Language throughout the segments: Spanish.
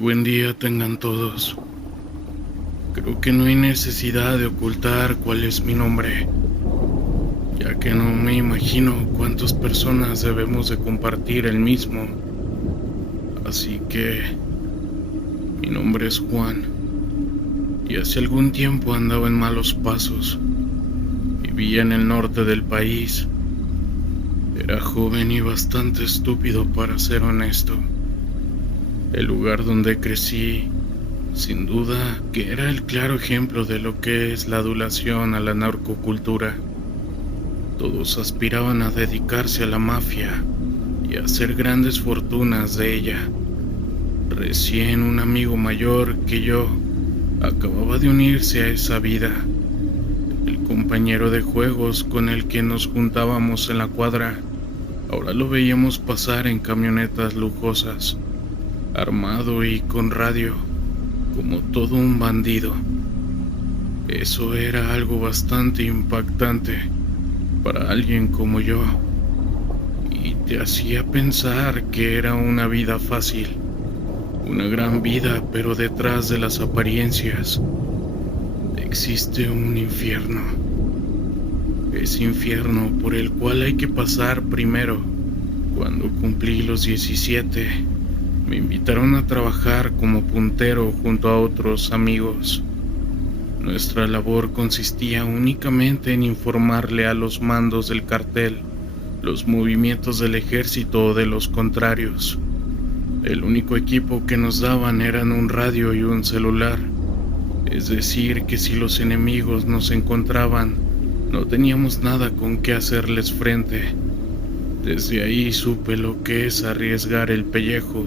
Buen día tengan todos. Creo que no hay necesidad de ocultar cuál es mi nombre, ya que no me imagino cuántas personas debemos de compartir el mismo. Así que mi nombre es Juan, y hace algún tiempo andaba en malos pasos. Vivía en el norte del país. Era joven y bastante estúpido, para ser honesto. El lugar donde crecí, sin duda, que era el claro ejemplo de lo que es la adulación a la narcocultura. Todos aspiraban a dedicarse a la mafia y a hacer grandes fortunas de ella. Recién un amigo mayor que yo acababa de unirse a esa vida. El compañero de juegos con el que nos juntábamos en la cuadra, ahora lo veíamos pasar en camionetas lujosas, armado y con radio, como todo un bandido. Eso era algo bastante impactante para alguien como yo, y te hacía pensar que era una vida fácil, una gran vida, pero detrás de las apariencias existe un infierno. Ese infierno por el cual hay que pasar primero. Cuando cumplí los 17, me invitaron a trabajar como puntero junto a otros amigos. Nuestra labor consistía únicamente en informarle a los mandos del cartel los movimientos del ejército o de los contrarios. El único equipo que nos daban eran un radio y un celular. Es decir, que si los enemigos nos encontraban, no teníamos nada con qué hacerles frente. Desde ahí supe lo que es arriesgar el pellejo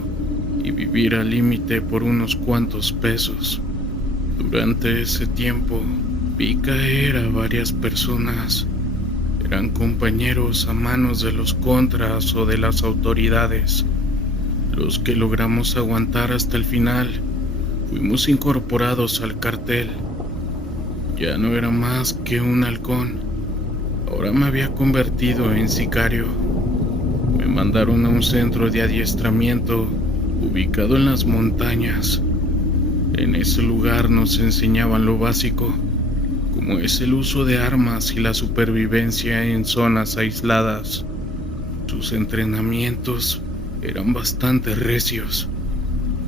y vivir al límite por unos cuantos pesos. Durante ese tiempo vi caer a varias personas. Eran compañeros a manos de los contras o de las autoridades. Los que logramos aguantar hasta el final fuimos incorporados al cartel. Ya no era más que un halcón. Ahora me había convertido en sicario. Me mandaron a un centro de adiestramiento ubicado en las montañas. En ese lugar nos enseñaban lo básico, como es el uso de armas y la supervivencia en zonas aisladas. Sus entrenamientos eran bastante recios.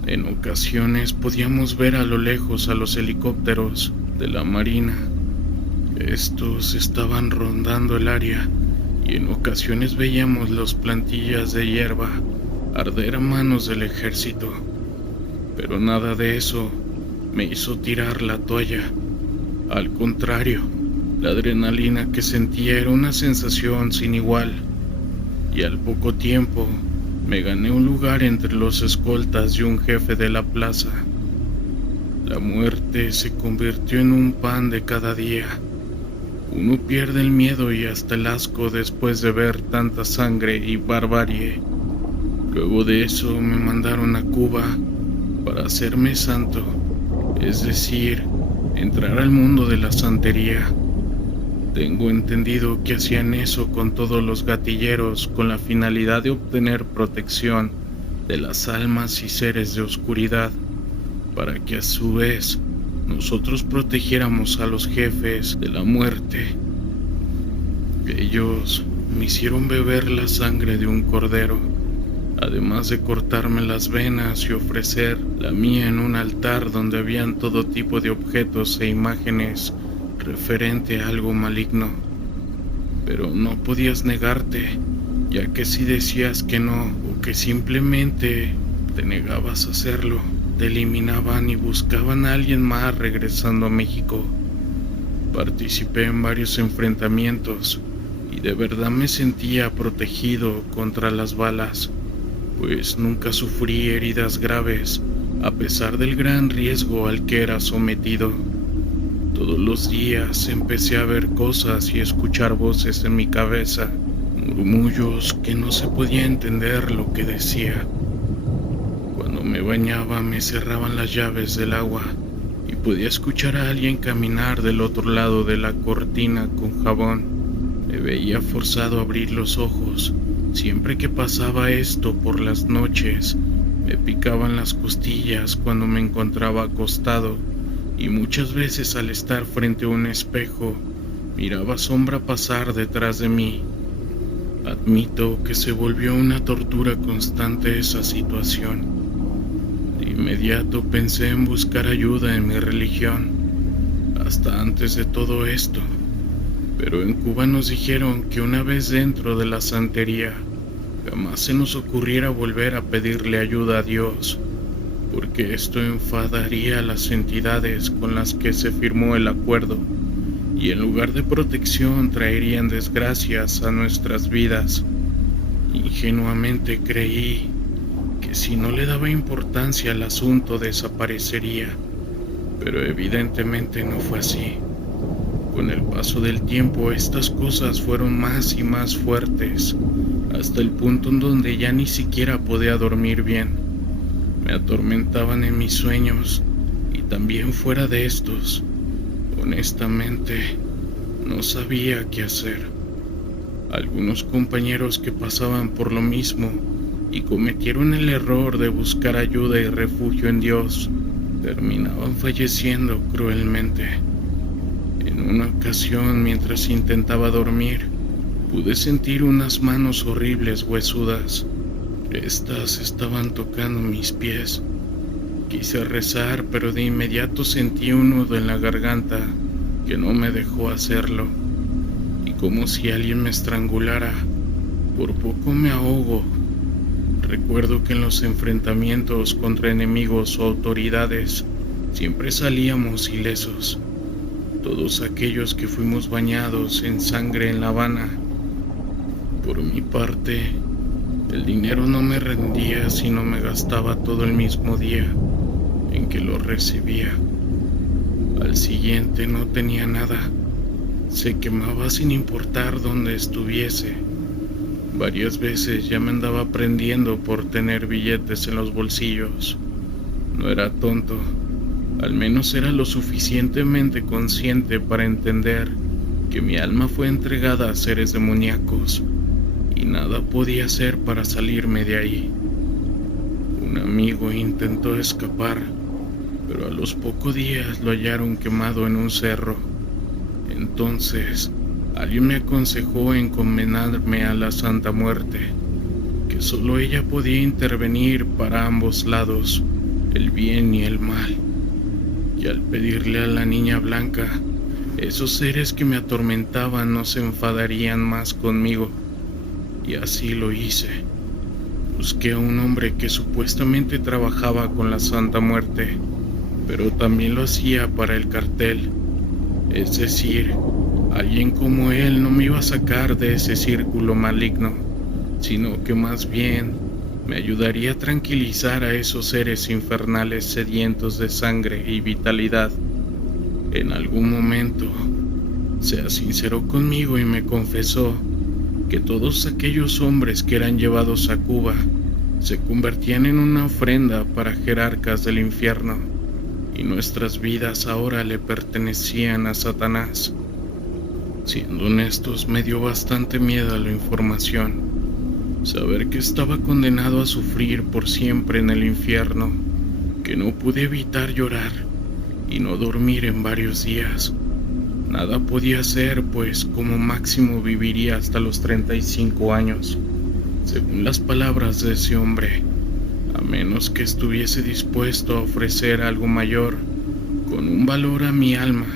En ocasiones podíamos ver a lo lejos a los helicópteros de la Marina. Estos estaban rondando el área y en ocasiones veíamos las plantillas de hierba arder a manos del ejército. Pero nada de eso me hizo tirar la toalla. Al contrario, la adrenalina que sentía era una sensación sin igual, y al poco tiempo me gané un lugar entre los escoltas y un jefe de la plaza. La muerte se convirtió en un pan de cada día. Uno pierde el miedo y hasta el asco después de ver tanta sangre y barbarie. Luego de eso me mandaron a Cuba para hacerme santo, es decir, entrar al mundo de la santería. Tengo entendido que hacían eso con todos los gatilleros con la finalidad de obtener protección de las almas y seres de oscuridad, para que a su vez nosotros protegiéramos a los jefes de la muerte. Ellos me hicieron beber la sangre de un cordero, además de cortarme las venas y ofrecer la mía en un altar donde habían todo tipo de objetos e imágenes referente a algo maligno. Pero no podías negarte, ya que si decías que no o que simplemente te negabas a hacerlo, te eliminaban y buscaban a alguien más regresando a México. Participé en varios enfrentamientos y de verdad me sentía protegido contra las balas, pues nunca sufrí heridas graves a pesar del gran riesgo al que era sometido. Todos los días empecé a ver cosas y escuchar voces en mi cabeza, murmullos que no se podía entender lo que decía. Cuando me bañaba me cerraban las llaves del agua y podía escuchar a alguien caminar del otro lado de la cortina con jabón. Me veía forzado a abrir los ojos. Siempre que pasaba esto por las noches, me picaba picaban las costillas cuando me encontraba acostado, y muchas veces al estar frente a un espejo miraba sombra pasar detrás de mí. Admito que se volvió una tortura constante esa situación. De inmediato pensé en buscar ayuda en mi religión, hasta antes de todo esto, pero en Cuba nos dijeron que una vez dentro de la santería, jamás se nos ocurriera volver a pedirle ayuda a Dios, porque esto enfadaría a las entidades con las que se firmó el acuerdo, y en lugar de protección traerían desgracias a nuestras vidas. Ingenuamente creí que si no le daba importancia al asunto desaparecería, pero evidentemente no fue así. Con el paso del tiempo estas cosas fueron más y más fuertes, hasta el punto en donde ya ni siquiera podía dormir bien. Me atormentaban en mis sueños y también fuera de estos. Honestamente, no sabía qué hacer. Algunos compañeros que pasaban por lo mismo y cometieron el error de buscar ayuda y refugio en Dios, terminaban falleciendo cruelmente. En una ocasión, mientras intentaba dormir, pude sentir unas manos horribles huesudas. Estas estaban tocando mis pies. Quise rezar, pero de inmediato sentí un nudo en la garganta que no me dejó hacerlo, y como si alguien me estrangulara. Por poco me ahogo. Recuerdo que en los enfrentamientos contra enemigos o autoridades siempre salíamos ilesos. Todos aquellos que fuimos bañados en sangre en La Habana. Por mi parte, el dinero no me rendía si no me gastaba todo el mismo día en que lo recibía. Al siguiente no tenía nada. Se quemaba sin importar dónde estuviese. Varias veces ya me andaba prendiendo por tener billetes en los bolsillos. No era tonto. Al menos era lo suficientemente consciente para entender que mi alma fue entregada a seres demoníacos y nada podía hacer para salirme de ahí. Un amigo intentó escapar, pero a los pocos días lo hallaron quemado en un cerro. Entonces, alguien me aconsejó encomendarme a la Santa Muerte, que solo ella podía intervenir para ambos lados, el bien y el mal. Y al pedirle a la niña blanca, esos seres que me atormentaban no se enfadarían más conmigo, y así lo hice. Busqué a un hombre que supuestamente trabajaba con la Santa Muerte, pero también lo hacía para el cartel. Es decir, alguien como él no me iba a sacar de ese círculo maligno, sino que más bien me ayudaría a tranquilizar a esos seres infernales sedientos de sangre y vitalidad. En algún momento se sinceró conmigo y me confesó que todos aquellos hombres que eran llevados a Cuba se convertían en una ofrenda para jerarcas del infierno, y nuestras vidas ahora le pertenecían a Satanás. Siendo honestos, me dio bastante miedo la información. Saber que estaba condenado a sufrir por siempre en el infierno, que no pude evitar llorar y no dormir en varios días. Nada podía hacer, pues como máximo viviría hasta los 35 años, según las palabras de ese hombre, a menos que estuviese dispuesto a ofrecer algo mayor, con un valor a mi alma,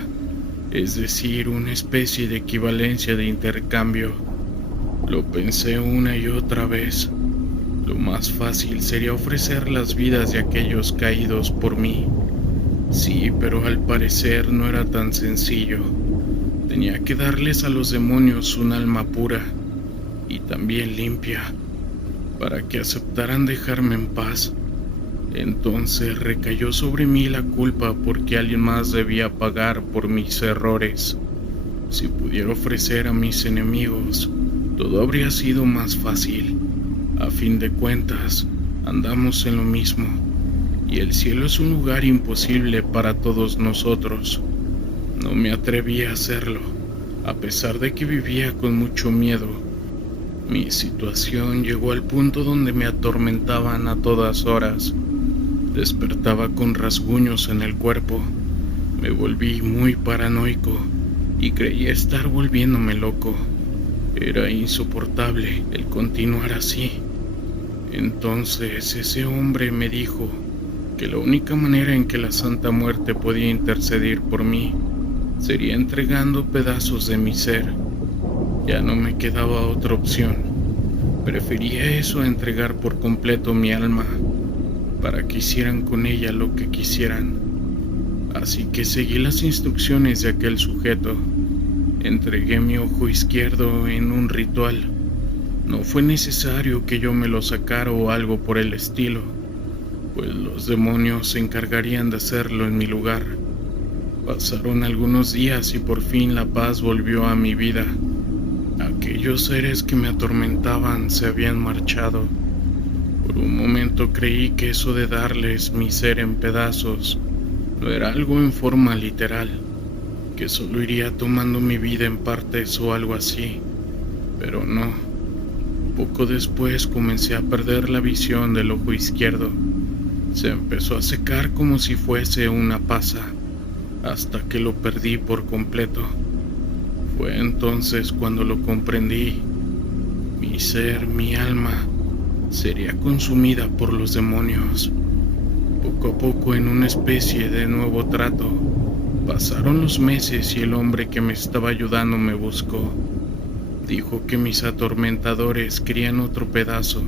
es decir, una especie de equivalencia de intercambio. Lo pensé una y otra vez. Lo más fácil sería ofrecer las vidas de aquellos caídos por mí. Sí, pero al parecer no era tan sencillo. Tenía que darles a los demonios un alma pura y también limpia, para que aceptaran dejarme en paz. Entonces recayó sobre mí la culpa porque alguien más debía pagar por mis errores. Si pudiera ofrecer a mis enemigos, todo habría sido más fácil. A fin de cuentas, andamos en lo mismo, y el cielo es un lugar imposible para todos nosotros. No me atreví a hacerlo, a pesar de que vivía con mucho miedo. Mi situación llegó al punto donde me atormentaban a todas horas, Despertaba con rasguños en el cuerpo. Me volví muy paranoico y creía estar volviéndome loco. Era insoportable el continuar así. Entonces ese hombre me dijo que la única manera en que la Santa Muerte podía interceder por mí sería entregando pedazos de mi ser. Ya no me quedaba otra opción. Prefería eso a entregar por completo mi alma para que hicieran con ella lo que quisieran. Así que seguí las instrucciones de aquel sujeto. Entregué mi ojo izquierdo en un ritual. No fue necesario que yo me lo sacara o algo por el estilo, pues los demonios se encargarían de hacerlo en mi lugar. Pasaron algunos días y por fin la paz volvió a mi vida. Aquellos seres que me atormentaban se habían marchado. Por un momento creí que eso de darles mi ser en pedazos no era algo en forma literal, que solo iría tomando mi vida en partes o algo así, pero no. Poco después comencé a perder la visión del ojo izquierdo. Se empezó a secar como si fuese una pasa, hasta que lo perdí por completo. Fue entonces cuando lo comprendí. Mi ser, mi alma, sería consumida por los demonios. Poco a poco, en una especie de nuevo trato, pasaron los meses y el hombre que me estaba ayudando me buscó. Dijo que mis atormentadores querían otro pedazo.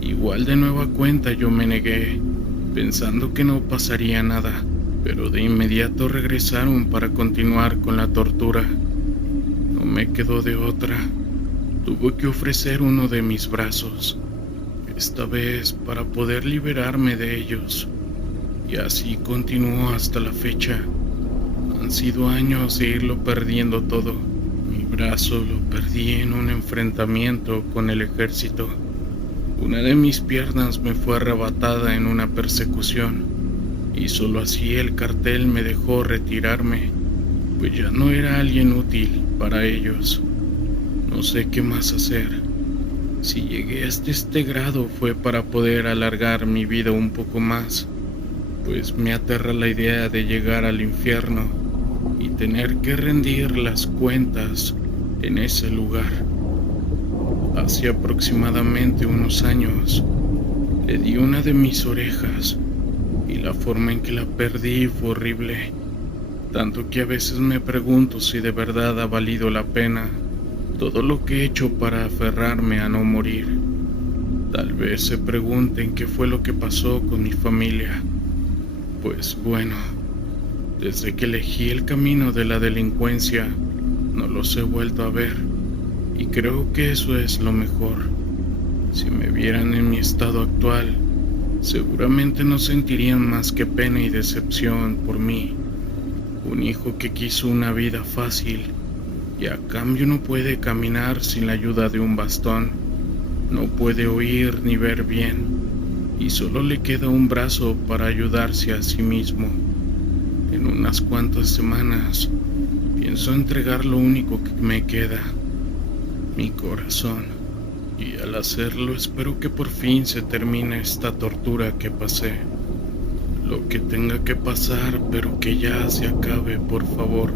Igual de nueva cuenta yo me negué, pensando que no pasaría nada, pero de inmediato regresaron para continuar con la tortura. No me quedó de otra. Tuve que ofrecer uno de mis brazos, esta vez para poder liberarme de ellos. Y así continuó hasta la fecha. Han sido años de irlo perdiendo todo. Mi brazo lo perdí en un enfrentamiento con el ejército. Una de mis piernas me fue arrebatada en una persecución, y solo así el cartel me dejó retirarme, pues ya no era alguien útil para ellos. No sé qué más hacer. Si llegué hasta este grado fue para poder alargar mi vida un poco más, pues me aterra la idea de llegar al infierno y tener que rendir las cuentas en ese lugar. Hace aproximadamente unos años le di una de mis orejas y la forma en que la perdí fue horrible, tanto que a veces me pregunto si de verdad ha valido la pena todo lo que he hecho para aferrarme a no morir. Tal vez se pregunten qué fue lo que pasó con mi familia. Pues bueno, desde que elegí el camino de la delincuencia, no los he vuelto a ver, y creo que eso es lo mejor. Si me vieran en mi estado actual, seguramente no sentirían más que pena y decepción por mí. Un hijo que quiso una vida fácil y a cambio no puede caminar sin la ayuda de un bastón, no puede oír ni ver bien, y solo le queda un brazo para ayudarse a sí mismo. En unas cuantas semanas pienso entregar lo único que me queda, mi corazón, y al hacerlo espero que por fin se termine esta tortura que pasé. Lo que tenga que pasar, pero que ya se acabe, por favor.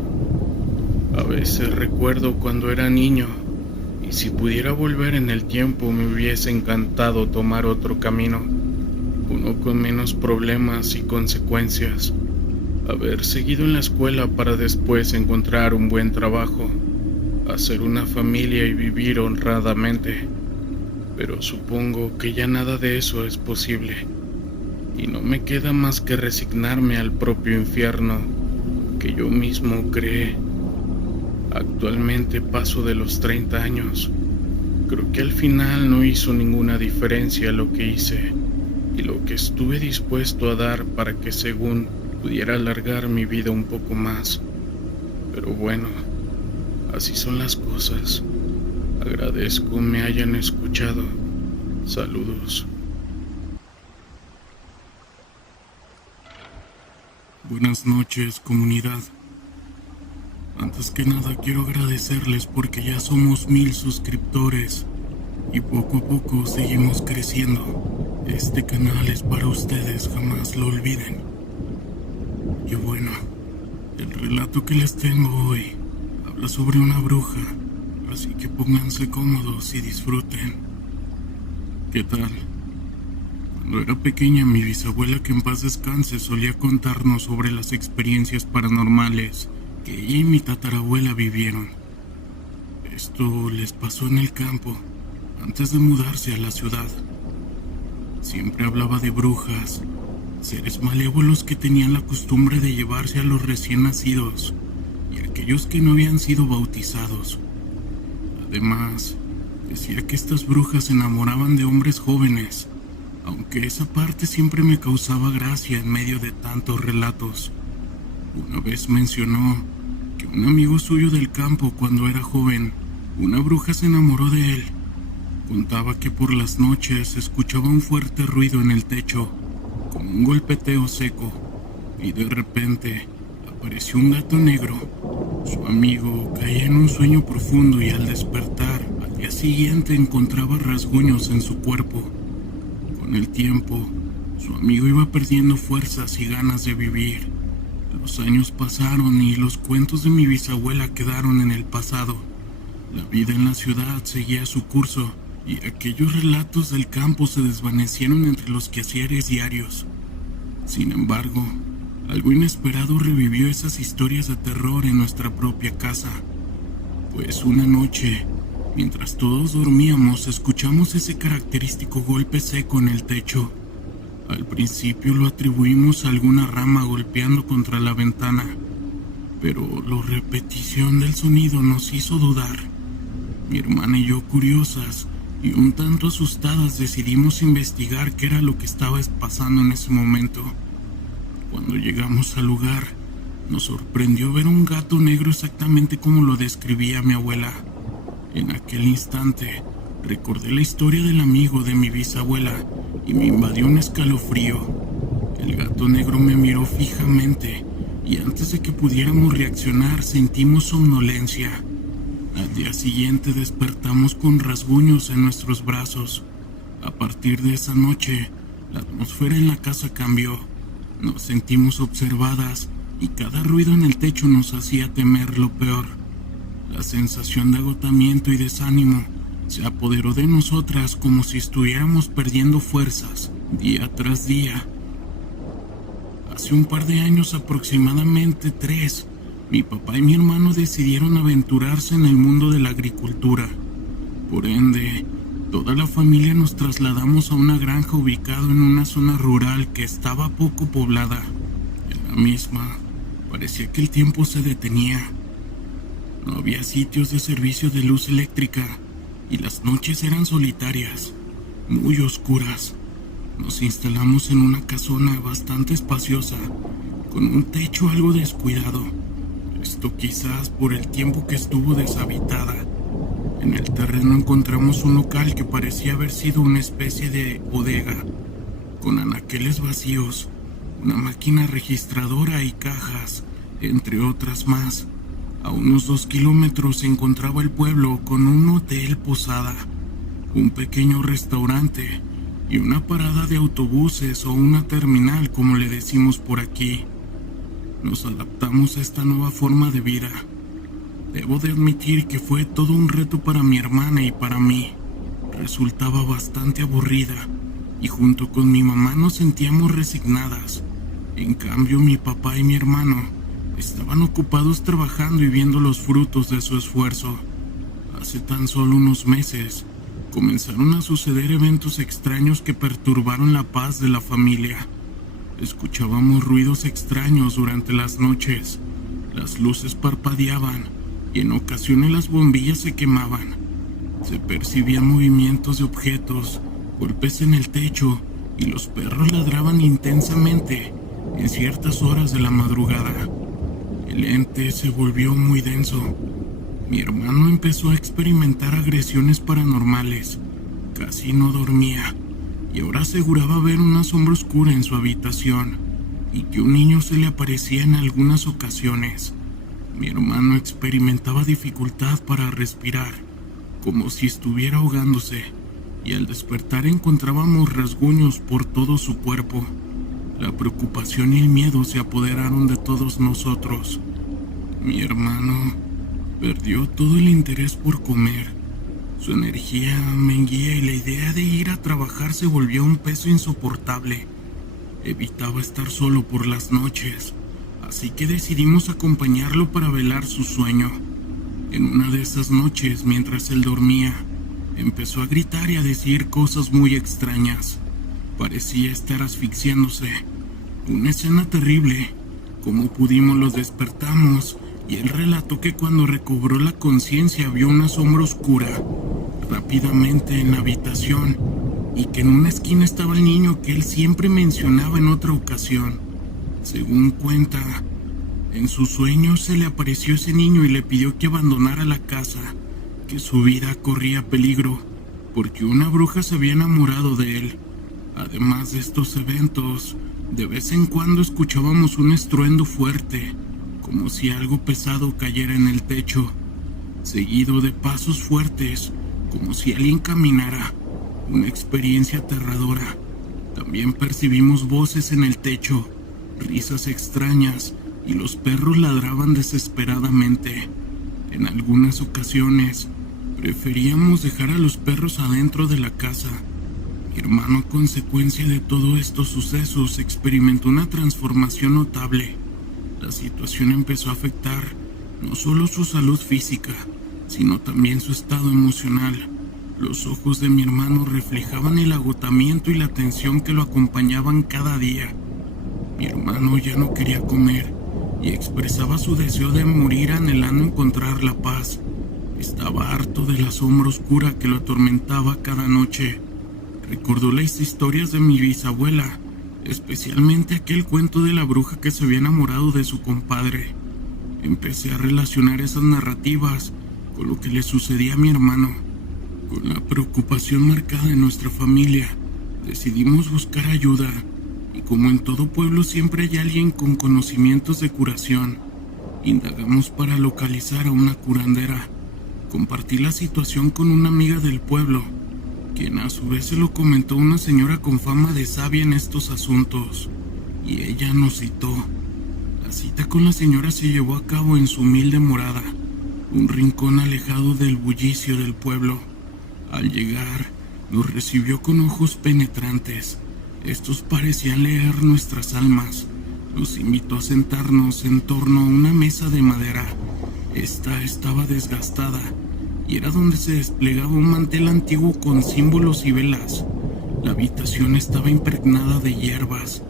A veces recuerdo cuando era niño, y si pudiera volver en el tiempo me hubiese encantado tomar otro camino, uno con menos problemas y consecuencias, haber seguido en la escuela para después encontrar un buen trabajo, hacer una familia y vivir honradamente. Pero supongo que ya nada de eso es posible, y no me queda más que resignarme al propio infierno que yo mismo creé. Actualmente paso de los 30 años. Creo que al final no hizo ninguna diferencia lo que hice y lo que estuve dispuesto a dar para que según pudiera alargar mi vida un poco más. Pero bueno, así son las cosas. Agradezco me hayan escuchado. Saludos. Buenas noches, comunidad. Antes que nada quiero agradecerles porque ya somos 1000 suscriptores. y poco a poco seguimos creciendo. Este canal es para ustedes, jamás lo olviden. Y bueno, el relato que les tengo hoy habla sobre una bruja, así que pónganse cómodos y disfruten. ¿Qué tal? Cuando era pequeña, mi bisabuela, que en paz descanse, solía contarnos sobre las experiencias paranormales que ella y mi tatarabuela vivieron. Esto les pasó en el campo, antes de mudarse a la ciudad. Siempre hablaba de brujas, seres malévolos que tenían la costumbre de llevarse a los recién nacidos y a aquellos que no habían sido bautizados. Además, decía que estas brujas se enamoraban de hombres jóvenes, aunque esa parte siempre me causaba gracia en medio de tantos relatos. Una vez mencionó que un amigo suyo del campo, cuando era joven, una bruja se enamoró de él. Contaba que por las noches se escuchaba un fuerte ruido en el techo, como un golpeteo seco, y de repente apareció un gato negro. Su amigo caía en un sueño profundo y al despertar, al día siguiente encontraba rasguños en su cuerpo. Con el tiempo, su amigo iba perdiendo fuerzas y ganas de vivir. Los años pasaron y los cuentos de mi bisabuela quedaron en el pasado. La vida en la ciudad seguía su curso y aquellos relatos del campo se desvanecieron entre los quehaceres diarios. Sin embargo, algo inesperado revivió esas historias de terror en nuestra propia casa. Pues una noche, mientras todos dormíamos, escuchamos ese característico golpe seco en el techo. Al principio lo atribuimos a alguna rama golpeando contra la ventana, pero la repetición del sonido nos hizo dudar. Mi hermana y yo, curiosas y un tanto asustadas, decidimos investigar qué era lo que estaba pasando en ese momento. Cuando llegamos al lugar, nos sorprendió ver un gato negro exactamente como lo describía mi abuela. En aquel instante, recordé la historia del amigo de mi bisabuela y me invadió un escalofrío. El gato negro me miró fijamente y antes de que pudiéramos reaccionar sentimos somnolencia. Al día siguiente despertamos con rasguños en nuestros brazos. A partir de esa noche, la atmósfera en la casa cambió. Nos sentimos observadas y cada ruido en el techo nos hacía temer lo peor. La sensación de agotamiento y desánimo se apoderó de nosotras como si estuviéramos perdiendo fuerzas día tras día. Hace un par de años, aproximadamente 3, mi papá y mi hermano decidieron aventurarse en el mundo de la agricultura. Por ende, toda la familia nos trasladamos a una granja ubicada en una zona rural que estaba poco poblada. En la misma, parecía que el tiempo se detenía. No había sitios de servicio de luz eléctrica y las noches eran solitarias, muy oscuras. Nos instalamos en una casona bastante espaciosa, con un techo algo descuidado. Esto quizás por el tiempo que estuvo deshabitada. En el terreno encontramos un local que parecía haber sido una especie de bodega, con anaqueles vacíos, una máquina registradora y cajas, entre otras más. A unos 2 kilómetros se encontraba el pueblo con un hotel posada, un pequeño restaurante y una parada de autobuses o una terminal, como le decimos por aquí. Nos adaptamos a esta nueva forma de vida. Debo de admitir que fue todo un reto para mi hermana y para mí. Resultaba bastante aburrida y junto con mi mamá nos sentíamos resignadas. En cambio, mi papá y mi hermano estaban ocupados trabajando y viendo los frutos de su esfuerzo. Hace tan solo unos meses, comenzaron a suceder eventos extraños que perturbaron la paz de la familia. Escuchábamos ruidos extraños durante las noches, las luces parpadeaban y en ocasiones las bombillas se quemaban. Se percibían movimientos de objetos, golpes en el techo y los perros ladraban intensamente en ciertas horas de la madrugada. El ente se volvió muy denso. Mi hermano empezó a experimentar agresiones paranormales. Casi no dormía y ahora aseguraba ver una sombra oscura en su habitación y que un niño se le aparecía en algunas ocasiones. Mi hermano experimentaba dificultad para respirar como si estuviera ahogándose, y al despertar encontrábamos rasguños por todo su cuerpo. La preocupación y el miedo se apoderaron de todos nosotros. Mi hermano perdió todo el interés por comer. Su energía menguía y la idea de ir a trabajar se volvió un peso insoportable. Evitaba estar solo por las noches, así que decidimos acompañarlo para velar su sueño. En una de esas noches, mientras él dormía, empezó a gritar y a decir cosas muy extrañas. Parecía estar asfixiándose. Una escena terrible. Como pudimos lo despertamos y él relató que cuando recobró la conciencia vio una sombra oscura rápidamente en la habitación y que en una esquina estaba el niño que él siempre mencionaba en otra ocasión. Según cuenta, en sus sueños se le apareció ese niño y le pidió que abandonara la casa, que su vida corría peligro porque una bruja se había enamorado de él. Además de estos eventos, de vez en cuando escuchábamos un estruendo fuerte, como si algo pesado cayera en el techo, seguido de pasos fuertes, como si alguien caminara. Una experiencia aterradora. También percibimos voces en el techo, risas extrañas, y los perros ladraban desesperadamente. En algunas ocasiones, preferíamos dejar a los perros adentro de la casa. Mi hermano, a consecuencia de todos estos sucesos, experimentó una transformación notable. La situación empezó a afectar no solo su salud física, sino también su estado emocional. Los ojos de mi hermano reflejaban el agotamiento y la tensión que lo acompañaban cada día. Mi hermano ya no quería comer y expresaba su deseo de morir anhelando encontrar la paz. Estaba harto de la sombra oscura que lo atormentaba cada noche. Recordó las historias de mi bisabuela, especialmente aquel cuento de la bruja que se había enamorado de su compadre. Empecé a relacionar esas narrativas con lo que le sucedía a mi hermano. Con la preocupación marcada en nuestra familia, decidimos buscar ayuda, y como en todo pueblo siempre hay alguien con conocimientos de curación, indagamos para localizar a una curandera. Compartí la situación con una amiga del pueblo, quien a su vez se lo comentó a una señora con fama de sabia en estos asuntos, y ella nos citó. La cita con la señora se llevó a cabo en su humilde morada, un rincón alejado del bullicio del pueblo. Al llegar, nos recibió con ojos penetrantes. Estos parecían leer nuestras almas. Nos invitó a sentarnos en torno a una mesa de madera. Esta estaba desgastada y era donde se desplegaba un mantel antiguo con símbolos y velas. La habitación estaba impregnada de hierbas.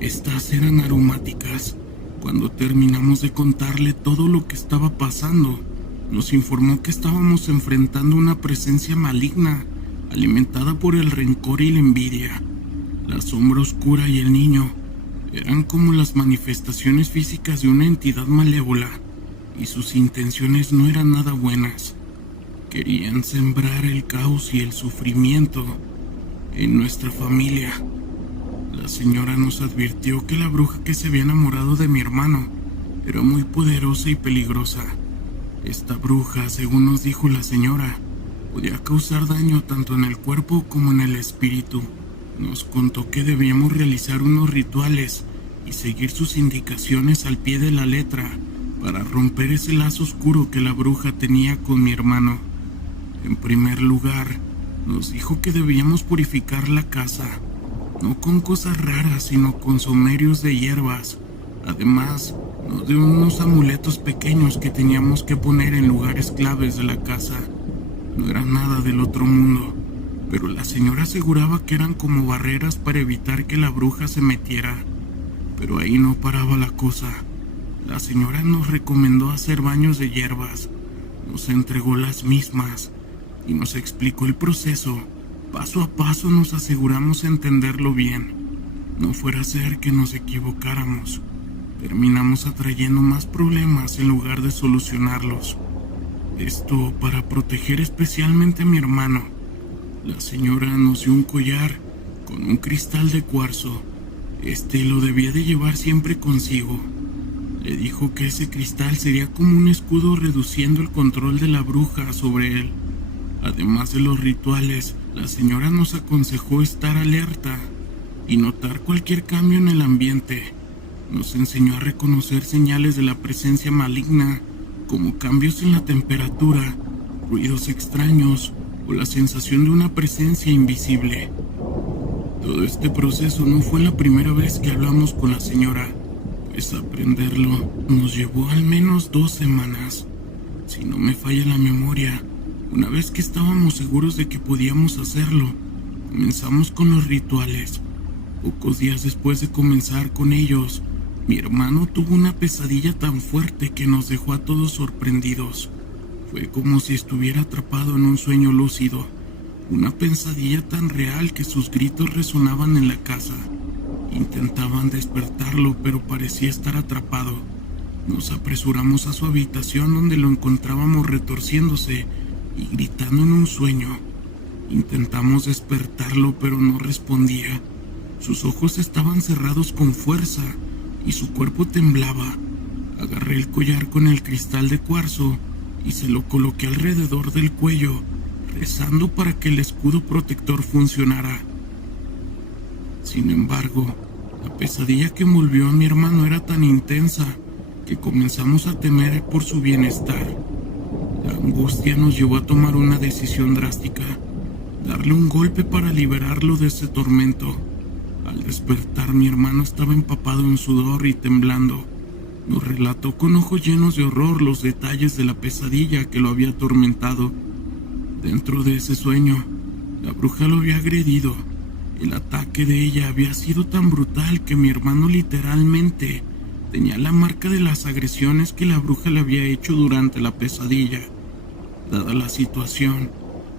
Estas eran aromáticas. Cuando terminamos de contarle todo lo que estaba pasando, nos informó que estábamos enfrentando una presencia maligna, alimentada por el rencor y la envidia. La sombra oscura y el niño eran como las manifestaciones físicas de una entidad malévola, y sus intenciones no eran nada buenas. Querían sembrar el caos y el sufrimiento en nuestra familia. La señora nos advirtió que la bruja que se había enamorado de mi hermano era muy poderosa y peligrosa. Esta bruja, según nos dijo la señora, podía causar daño tanto en el cuerpo como en el espíritu. Nos contó que debíamos realizar unos rituales y seguir sus indicaciones al pie de la letra para romper ese lazo oscuro que la bruja tenía con mi hermano. En primer lugar, nos dijo que debíamos purificar la casa, no con cosas raras, sino con saumerios de hierbas. Además, nos dio unos amuletos pequeños que teníamos que poner en lugares claves de la casa. No era nada del otro mundo, pero la señora aseguraba que eran como barreras para evitar que la bruja se metiera. Pero ahí no paraba la cosa. La señora nos recomendó hacer baños de hierbas, nos entregó las mismas y nos explicó el proceso. Paso a paso nos aseguramos entenderlo bien. No fuera a ser que nos equivocáramos. Terminamos atrayendo más problemas en lugar de solucionarlos. Esto para proteger especialmente a mi hermano. La señora nos dio un collar con un cristal de cuarzo. Lo debía de llevar siempre consigo. Le dijo que ese cristal sería como un escudo reduciendo el control de la bruja sobre él. Además de los rituales, la señora nos aconsejó estar alerta y notar cualquier cambio en el ambiente. Nos enseñó a reconocer señales de la presencia maligna, como cambios en la temperatura, ruidos extraños o la sensación de una presencia invisible. Todo este proceso no fue la primera vez que hablamos con la señora, pues aprenderlo nos llevó al menos 2 semanas. Si no me falla la memoria, una vez que estábamos seguros de que podíamos hacerlo, comenzamos con los rituales. Pocos días después de comenzar con ellos, mi hermano tuvo una pesadilla tan fuerte que nos dejó a todos sorprendidos. Fue como si estuviera atrapado en un sueño lúcido, una pesadilla tan real que sus gritos resonaban en la casa. Intentaban despertarlo, pero parecía estar atrapado. Nos apresuramos a su habitación, donde lo encontrábamos retorciéndose y gritando en un sueño. Intentamos despertarlo, pero no respondía. Sus ojos estaban cerrados con fuerza y su cuerpo temblaba. Agarré el collar con el cristal de cuarzo y se lo coloqué alrededor del cuello, rezando para que el escudo protector funcionara. Sin embargo, la pesadilla que envolvió a mi hermano era tan intensa que comenzamos a temer por su bienestar. La angustia nos llevó a tomar una decisión drástica: darle un golpe para liberarlo de ese tormento. Al despertar, mi hermano estaba empapado en sudor y temblando. Nos relató con ojos llenos de horror los detalles de la pesadilla que lo había atormentado. Dentro de ese sueño, la bruja lo había agredido. El ataque de ella había sido tan brutal que mi hermano literalmente tenía la marca de las agresiones que la bruja le había hecho durante la pesadilla. Dada la situación,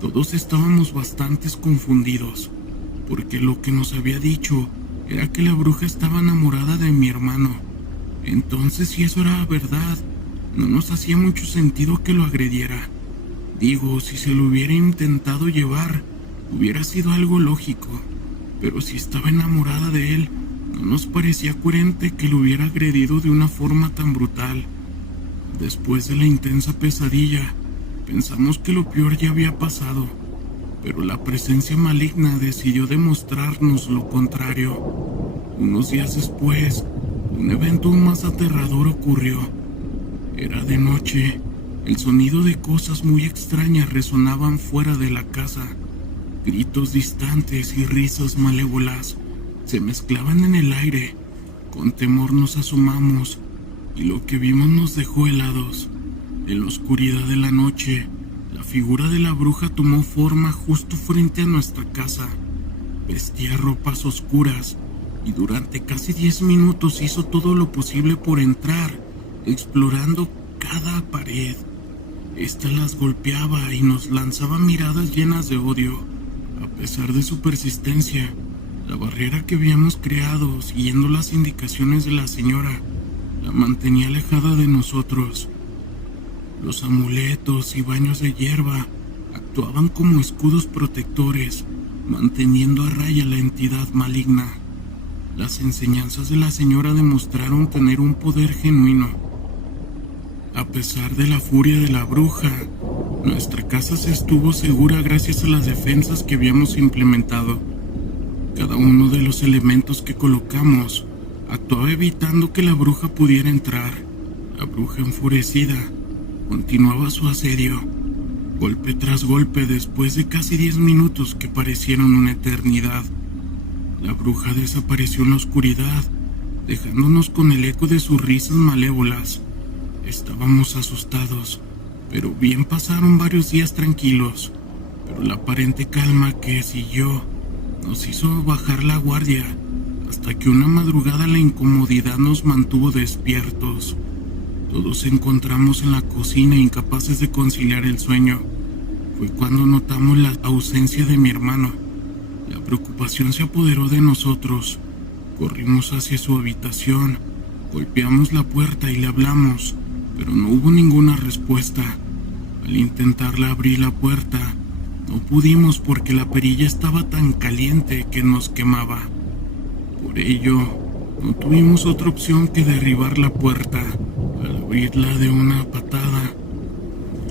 todos estábamos bastante confundidos, porque lo que nos había dicho era que la bruja estaba enamorada de mi hermano. Entonces, si eso era verdad, no nos hacía mucho sentido que lo agrediera. Digo, si se lo hubiera intentado llevar, hubiera sido algo lógico, pero si estaba enamorada de él, no nos parecía coherente que lo hubiera agredido de una forma tan brutal. Después de la intensa pesadilla, pensamos que lo peor ya había pasado, pero la presencia maligna decidió demostrarnos lo contrario. Unos días después, un evento aún más aterrador ocurrió. Era de noche. El sonido de cosas muy extrañas resonaban fuera de la casa. Gritos distantes y risas malévolas se mezclaban en el aire. Con temor nos asomamos y lo que vimos nos dejó helados. En la oscuridad de la noche, la figura de la bruja tomó forma justo frente a nuestra casa. Vestía ropas oscuras y durante casi 10 minutos hizo todo lo posible por entrar, explorando cada pared. Esta las golpeaba y nos lanzaba miradas llenas de odio. A pesar de su persistencia, la barrera que habíamos creado, siguiendo las indicaciones de la señora, la mantenía alejada de nosotros. Los amuletos y baños de hierba actuaban como escudos protectores, manteniendo a raya la entidad maligna. Las enseñanzas de la señora demostraron tener un poder genuino. A pesar de la furia de la bruja, nuestra casa se estuvo segura gracias a las defensas que habíamos implementado. Cada uno de los elementos que colocamos actuaba evitando que la bruja pudiera entrar. La bruja, enfurecida, continuaba su asedio, golpe tras golpe. Después de casi 10 minutos que parecieron una eternidad, la bruja desapareció en la oscuridad, dejándonos con el eco de sus risas malévolas. Estábamos asustados, pero bien pasaron varios días tranquilos, pero la aparente calma que siguió nos hizo bajar la guardia, hasta que una madrugada la incomodidad nos mantuvo despiertos. Todos encontramos en la cocina incapaces de conciliar el sueño. Fue cuando notamos la ausencia de mi hermano. La preocupación se apoderó de nosotros. Corrimos hacia su habitación, golpeamos la puerta y le hablamos, pero no hubo ninguna respuesta. Al intentarla abrir la puerta, no pudimos porque la perilla estaba tan caliente que nos quemaba. Por ello, no tuvimos otra opción que derribar la puerta. Al abrirla de una patada,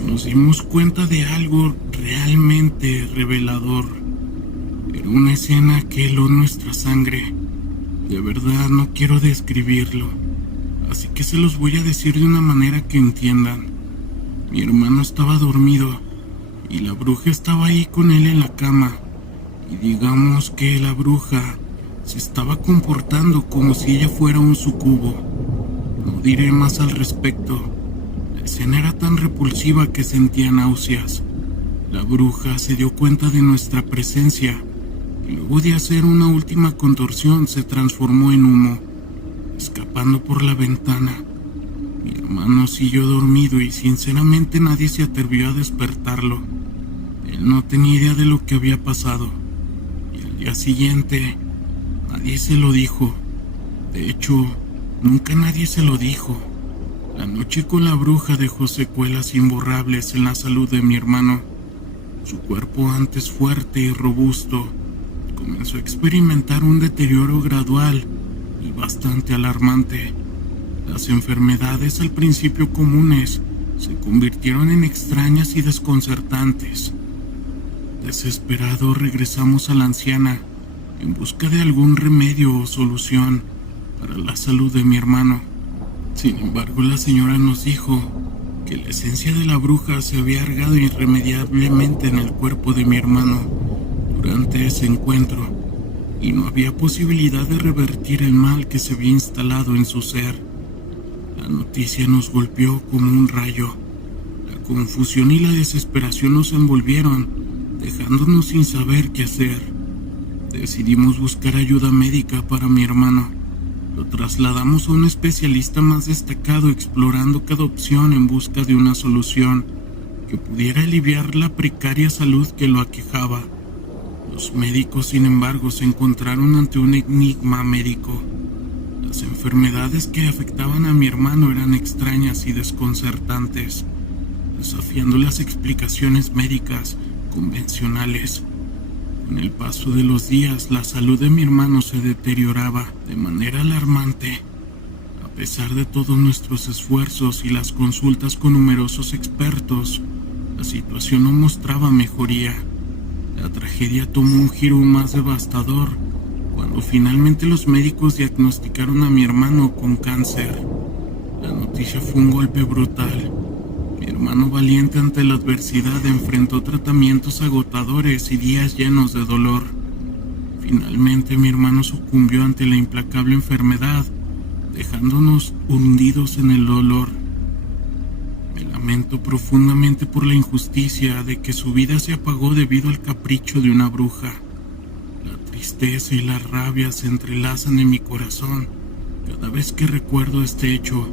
nos dimos cuenta de algo realmente revelador. Era una escena que heló nuestra sangre. De verdad no quiero describirlo, así que se los voy a decir de una manera que entiendan. Mi hermano estaba dormido y la bruja estaba ahí con él en la cama, y digamos que la bruja se estaba comportando como si ella fuera un sucubo. No diré más al respecto. La escena era tan repulsiva que sentía náuseas. La bruja se dio cuenta de nuestra presencia y luego de hacer una última contorsión se transformó en humo, escapando por la ventana. Mi hermano siguió dormido y sinceramente nadie se atrevió a despertarlo. Él no tenía idea de lo que había pasado, y al día siguiente nadie se lo dijo. De hecho, nunca nadie se lo dijo. La noche con la bruja dejó secuelas imborrables en la salud de mi hermano. Su cuerpo, antes fuerte y robusto, comenzó a experimentar un deterioro gradual y bastante alarmante. Las enfermedades al principio comunes se convirtieron en extrañas y desconcertantes. Desesperados regresamos a la anciana en busca de algún remedio o solución para la salud de mi hermano. Sin embargo, la señora nos dijo que la esencia de la bruja se había arraigado irremediablemente en el cuerpo de mi hermano durante ese encuentro, y no había posibilidad de revertir el mal que se había instalado en su ser. La noticia nos golpeó como un rayo. La confusión y la desesperación nos envolvieron, dejándonos sin saber qué hacer. Decidimos buscar ayuda médica para mi hermano. Lo trasladamos a un especialista más destacado, explorando cada opción en busca de una solución que pudiera aliviar la precaria salud que lo aquejaba. Los médicos, sin embargo, se encontraron ante un enigma médico. Las enfermedades que afectaban a mi hermano eran extrañas y desconcertantes, desafiando las explicaciones médicas convencionales. Con el paso de los días, la salud de mi hermano se deterioraba de manera alarmante. A pesar de todos nuestros esfuerzos y las consultas con numerosos expertos, la situación no mostraba mejoría. La tragedia tomó un giro más devastador cuando finalmente los médicos diagnosticaron a mi hermano con cáncer. La noticia fue un golpe brutal. Mi hermano, valiente ante la adversidad, enfrentó tratamientos agotadores y días llenos de dolor. Finalmente mi hermano sucumbió ante la implacable enfermedad, dejándonos hundidos en el dolor. Me lamento profundamente por la injusticia de que su vida se apagó debido al capricho de una bruja. La tristeza y la rabia se entrelazan en mi corazón cada vez que recuerdo este hecho.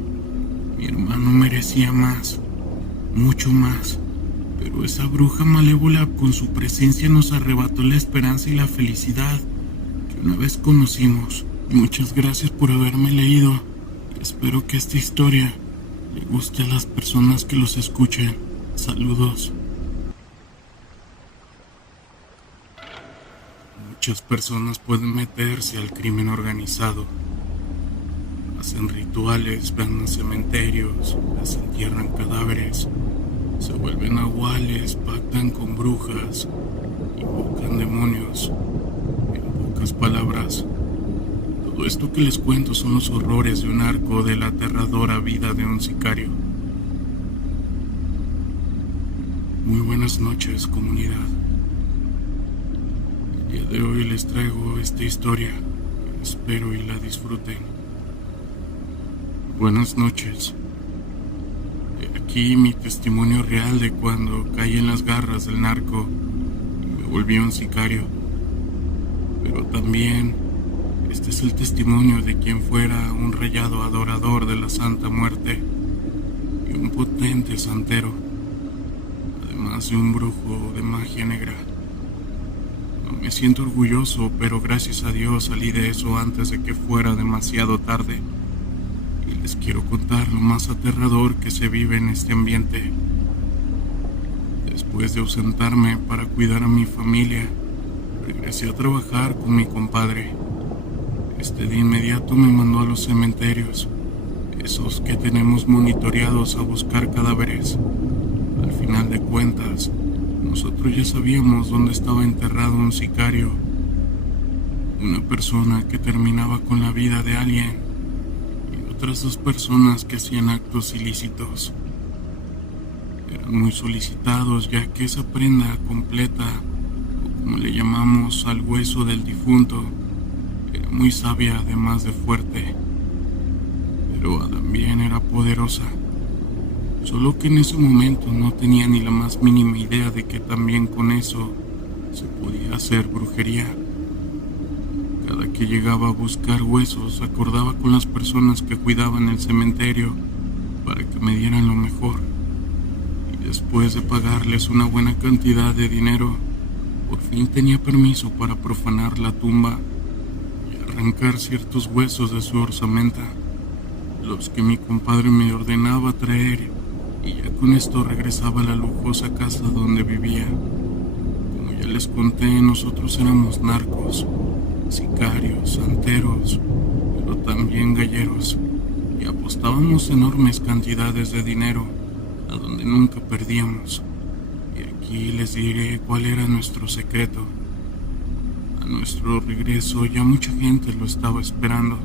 Mi hermano merecía más, mucho más, pero esa bruja malévola con su presencia nos arrebató la esperanza y la felicidad que una vez conocimos. Muchas gracias por haberme leído. Espero que esta historia le guste a las personas que los escuchen. Saludos. Muchas personas pueden meterse al crimen organizado. Hacen rituales, van a cementerios, desentierran cadáveres, se vuelven nahuales, pactan con brujas, invocan demonios. En pocas palabras, todo esto que les cuento son los horrores de un narco, de la aterradora vida de un sicario. Muy buenas noches, comunidad. El día de hoy les traigo esta historia, espero y la disfruten. Buenas noches. Aquí mi testimonio real de cuando caí en las garras del narco y me volví un sicario. Pero también este es el testimonio de quien fuera un rayado adorador de la Santa Muerte y un potente santero, además de un brujo de magia negra. No me siento orgulloso, pero gracias a Dios salí de eso antes de que fuera demasiado tarde. Y les quiero contar lo más aterrador que se vive en este ambiente. Después de ausentarme para cuidar a mi familia, regresé a trabajar con mi compadre. De inmediato me mandó a los cementerios, esos que tenemos monitoreados, a buscar cadáveres. Al final de cuentas, Nosotros ya sabíamos dónde estaba enterrado un sicario, una persona que terminaba con la vida de alguien y otras dos personas que hacían actos ilícitos. Eran muy solicitados ya que esa prenda completa, o como le llamamos al hueso del difunto, era muy sabia además de fuerte, pero también era poderosa. Solo que en ese momento no tenía ni la más mínima idea de que también con eso se podía hacer brujería. Cada que llegaba a buscar huesos, acordaba con las personas que cuidaban el cementerio para que me dieran lo mejor. Y después de pagarles una buena cantidad de dinero, por fin tenía permiso para profanar la tumba y arrancar ciertos huesos de su orsamenta, los que mi compadre me ordenaba traer, y ya con esto regresaba a la lujosa casa donde vivía. Como ya les conté, nosotros éramos narcos, sicarios, santeros, pero también galleros, y apostábamos enormes cantidades de dinero, a donde nunca perdíamos. Y aquí les diré cuál era nuestro secreto. A nuestro regreso ya mucha gente lo estaba esperando,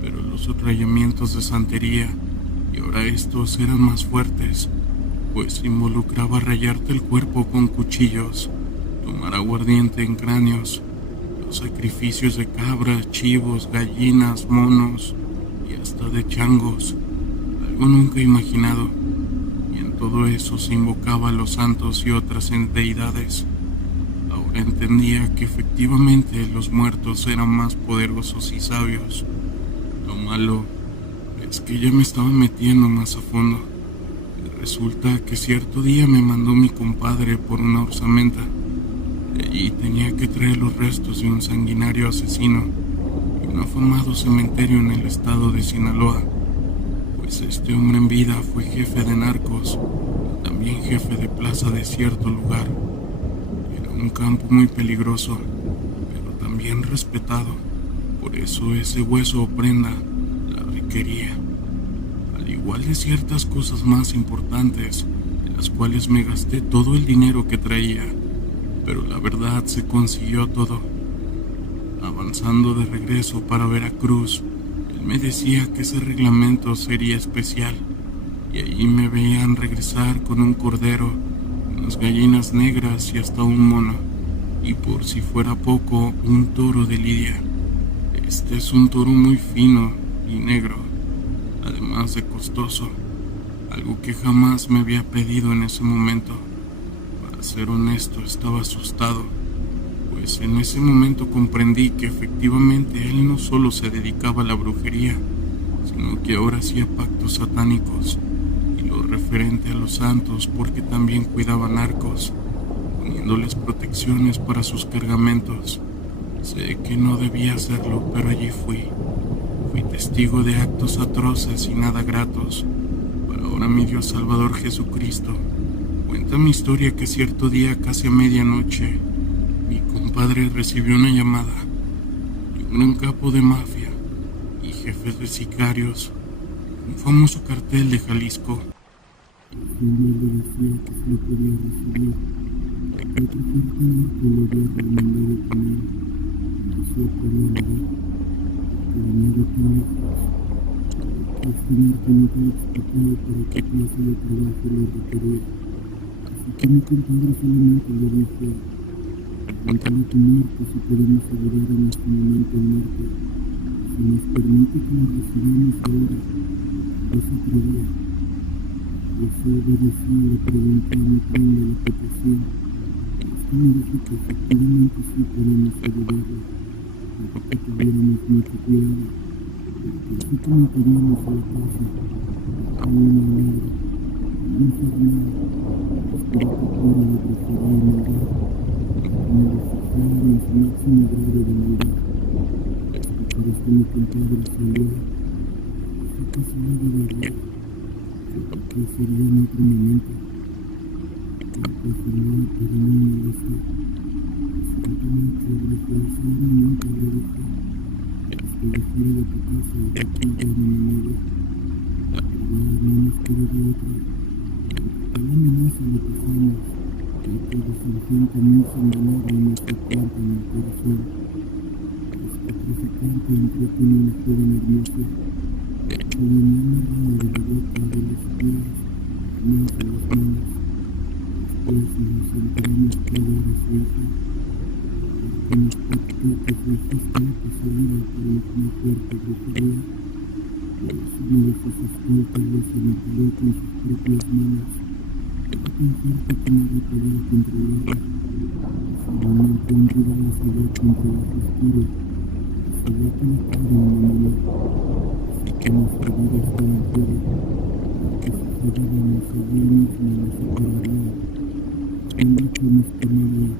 pero los sutrayamientos de santería, y ahora estos eran más fuertes, pues involucraba rayarte el cuerpo con cuchillos, tomar aguardiente en cráneos, los sacrificios de cabras, chivos, gallinas, monos y hasta de changos, algo nunca imaginado, y en todo eso se invocaba a los santos y otras deidades. Ahora entendía que efectivamente los muertos eran más poderosos y sabios. Lo malo es que ya me estaba metiendo más a fondo. Y resulta que cierto día me mandó mi compadre por una orsamenta. De allí tenía que traer los restos de un sanguinario asesino y un afamado cementerio en el estado de Sinaloa, pues este hombre en vida fue jefe de narcos y también jefe de plaza de cierto lugar. Era un campo muy peligroso, pero también respetado. Por eso ese hueso o prenda la requería, al igual de ciertas cosas más importantes, en las cuales me gasté todo el dinero que traía, pero la verdad se consiguió todo. Avanzando de regreso para Veracruz, él me decía que ese reglamento sería especial, y ahí me veían regresar con un cordero, unas gallinas negras y hasta un mono, y por si fuera poco, un toro de lidia. Este es un toro muy fino y negro, además de costoso, algo que jamás me había pedido en ese momento. Para ser honesto, estaba asustado, pues en ese momento comprendí que efectivamente él no solo se dedicaba a la brujería, sino que ahora hacía pactos satánicos, y lo referente a los santos porque también cuidaba narcos, poniéndoles protecciones para sus cargamentos. Sé que no debía hacerlo, pero allí fui. Fui testigo de actos atroces y nada gratos. Pero ahora mi Dios Salvador Jesucristo cuenta mi historia que cierto día, casi a medianoche, mi compadre recibió una llamada de un gran capo de mafia y jefe de sicarios, un famoso cartel de Jalisco. El Señor le decía que se lo podía recibir, que otro fuerte narco lo había recomendado con él. Deseo poder ver, porque venía de tan lejos, que este narco no estaba explicado para qué clase de trabajo lo requería. Así que mi compadre solamente le dijo: pregúntale a tu narco si podemos asegurar en este momento el norte, si nos permite que lo recibamos ahora, es otro día. Yo obedecí y le pregunté a mi prenda la petición. Este me dijo que efectivamente sí podemos ayudarlo, pero que tuviéramos mucho cuidado, porque sí que meteríamos a la casa, a una negra, un enfermado, espíritu puro de brujería y maldad, como lo fijaron en su máximo grado de maldad. Por esto mi compadre salió, dijo que se iba de verdad, que sería en otro momento. Confirmó, pero no me molestó. Simplemente brujosa y nunca le dije: estoy fuera de tu casa y de aquí ya no me muevo. La verdad no nos quedó de otra. Tal amenaza le pasamos, todo sargento muy singular en nuestra planta en el corazón. Este traficante entró con una joven hermosa, se venía amarrada de la boca, de los pies, más de las manos. Después nos enteramos que era su hija, porque nos contó que fue justo poseída por una fuerte brujería, pues uno de sus escoltas los aniquiló con sus propias manos. Era tan fuerte que nadie podía controlarla. Solamente un rival salió con trabajo oscuro y sabía que la cara un demonio, así que nuestra vida estaba en juego. Que si fallábamos allí mismo nos separarían. ¿Dónde fuimos con ella?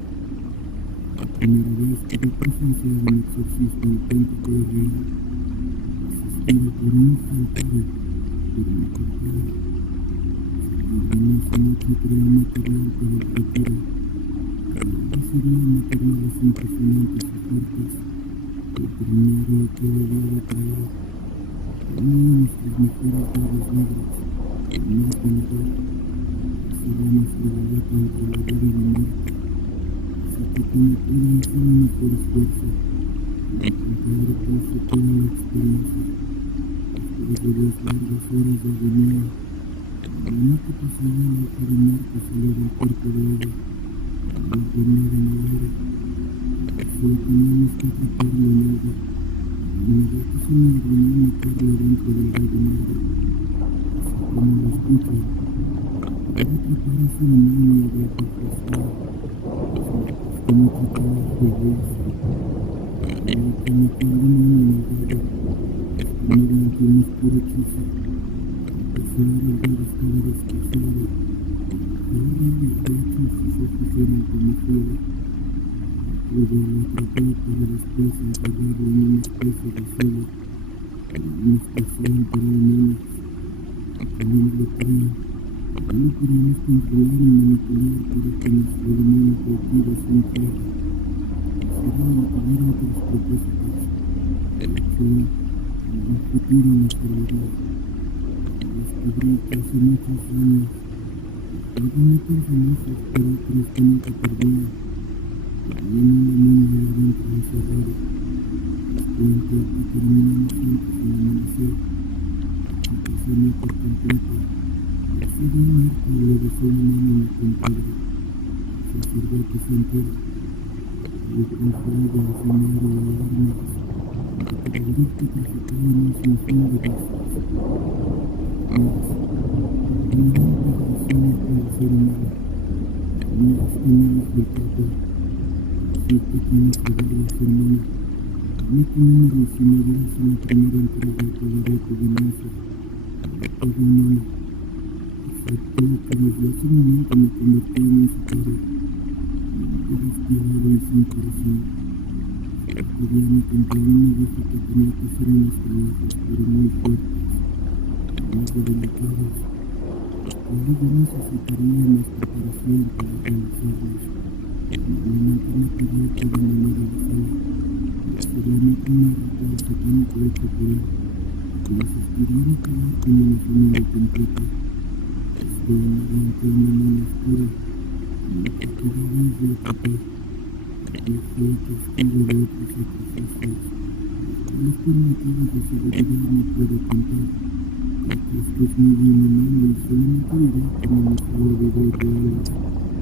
La primera vez que yo presenciaba un exorcismo auténtico y real, asistido por un fantasma, por mi compadre. En esa noche traía material para el retiro. Recibía materiales impresionantes y fuertes. El primero que debía de traer uno de nuestros mejores dados negros, el más ganador. Sería nuestro boleto entre la vida y la muerte. Así que como pude hacer un mejor esfuerzo, mi compadre puso toda la experiencia. Después de 2 largas horas de agonía, la única que pasaba la hoja de muerte salió del cuerpo de ella. No venía de nadar, solo teníamos que atraparlo en agua. Inmediato se me ordenó meterlo dentro del gallo negro. Así como lo escuchan, puedo atrapar a ese demonio de frustración. Me costó mucho trabajo y lo hice. Luego que metí al demonio en el gallo, mediante un oscuro hechizo, al pasar el gallo estaba destrozado. De hecho, sus ojos eran como fuego. Luego lo atrapé para después enterrarlo en una especie de suelo, una estación para demonios. Aunque no me lo crean, no lo queríamos controlar y manipular para que nuestro demonio cautivo se enfriara. Quisiera y tuviera otros propósitos. De hecho, en un futuro nos serviría. Descubrí que hace muchos años, algo no tan famosos, pero otros que nunca perdían. Tenían un demonio ahí adentro encerrado. Les cuento que terminamos antes del amanecer. Aquí pasé por completo. Yo seguí muerto y le besé la mano a mi compadre. El sacerdote se entera. Yo con fuego a fumar y a armas. Recordadores que traficaban un sinfín de vicios. Más, no eran perdiciones para el ser humano. Amigos que me dijo el Papa. Cierto tienes que darlas, hermano. No tu número y si me ayudas en la primera entrega te daré tu ganancia. Todo humano. Excepto que desde ese momento me convertí en un sicario. Muy despiadado y sin corazón. Cierto día mi compadre me dijo que tenía que hacer unos trabajos, pero muy fuertes, algo delicados, los cuales yo necesitaría más preparación para realizarlos. Normalmente me pidió que de manera ligera sería mi primer ritual satánico hecho por él, que consistiría en acabar con una familia completa. Esto mediante un demonio oscuro, en el que cada vez lo atrapé. Yo fui testigo de otros sacrificios, los cuales por motivos de seguridad no puedo contar. Creo que esto es muy inhumano y solamente diré que mi mejor video real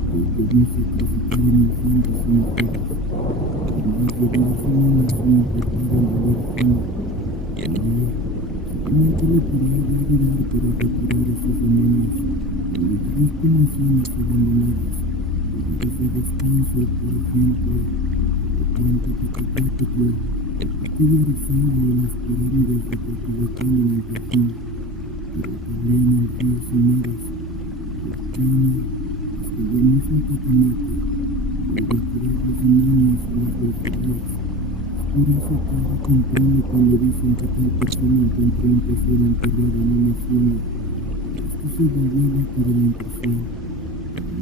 porque no sacrificaban infantes y mujeres. En más de 2 semanas me importaba el dolor ajeno. Ahora, simplemente le pedía de ayudar para retirar esos demonios en lugares como zonas abandonadas, lugares de descanso, por ejemplo, de Planta Tecatecatl, aquí de Orizaba y las pirámides de Teotihuacán en el Tajín, pero también en ríos y mares, de Kenia, hasta el mismo Tecamate, luego curar los demonios y las brujerías. Por eso que ahora comprendo cuando dicen que tal persona encontró un tesoro enterrado en una hacienda. Esto se volvió loco de la impresión.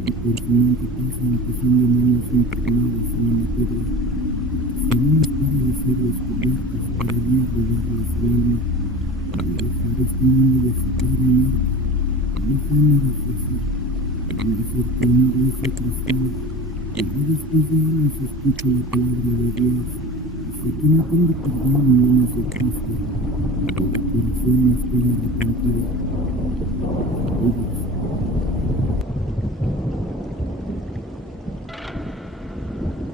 Y por su mente piensan que son demonios internados en la materia, que solo espera de ser descubiertos para allí robarles su alma y dejar este mundo de sicario y muerte. No fue nada fácil. Me acerqué a una iglesia cristiana, porque después de años escucho la palabra de Dios y sé que no tengo perdón en manos de Cristo, pero de corazón estoy arrepentido. Saludos.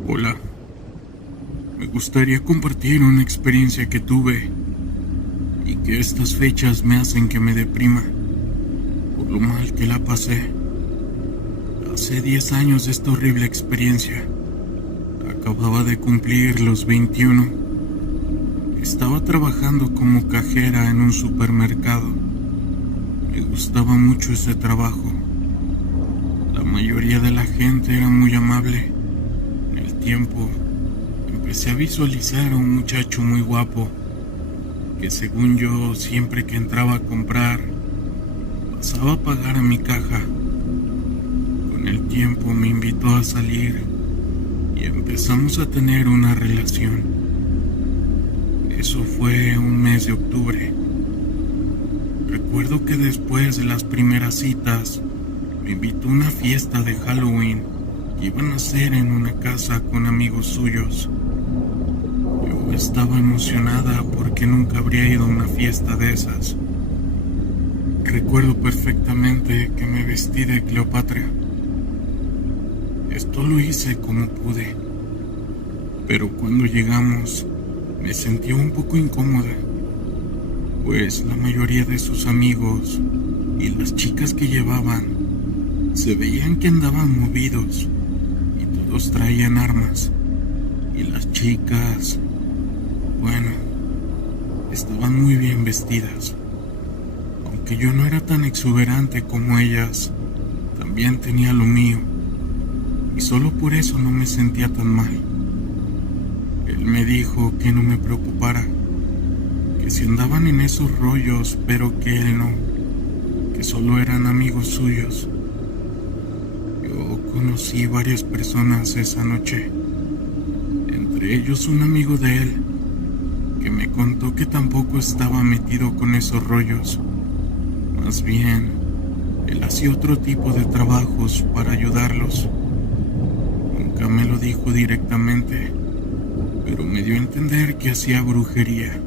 Hola, me gustaría compartir una experiencia que tuve y que estas fechas me hacen que me deprima por lo mal que la pasé. Hace 10 años de esta horrible experiencia. Acababa de cumplir los 21. Estaba trabajando como cajera en un supermercado. Me gustaba mucho ese trabajo. La mayoría de la gente era muy amable. En el tiempo, empecé a visualizar a un muchacho muy guapo, que según yo, siempre que entraba a comprar, pasaba a pagar a mi caja. Con el tiempo me invitó a salir y empezamos a tener una relación. Eso fue un mes de octubre. Recuerdo que después de las primeras citas, me invitó a una fiesta de Halloween que iban a hacer en una casa con amigos suyos. Yo estaba emocionada porque nunca habría ido a una fiesta de esas. Recuerdo perfectamente que me vestí de Cleopatra. Esto lo hice como pude, pero cuando llegamos me sentí un poco incómoda, pues la mayoría de sus amigos y las chicas que llevaban se veían que andaban movidos y todos traían armas, y las chicas, bueno, estaban muy bien vestidas. Aunque yo no era tan exuberante como ellas, también tenía lo mío, y solo por eso no me sentía tan mal. Él me dijo que no me preocupara, que si andaban en esos rollos, pero que él no, que solo eran amigos suyos. Yo conocí varias personas esa noche, entre ellos un amigo de él, que me contó que tampoco estaba metido con esos rollos. Más bien, él hacía otro tipo de trabajos para ayudarlos. Nunca me lo dijo directamente, pero me dio a entender que hacía brujería.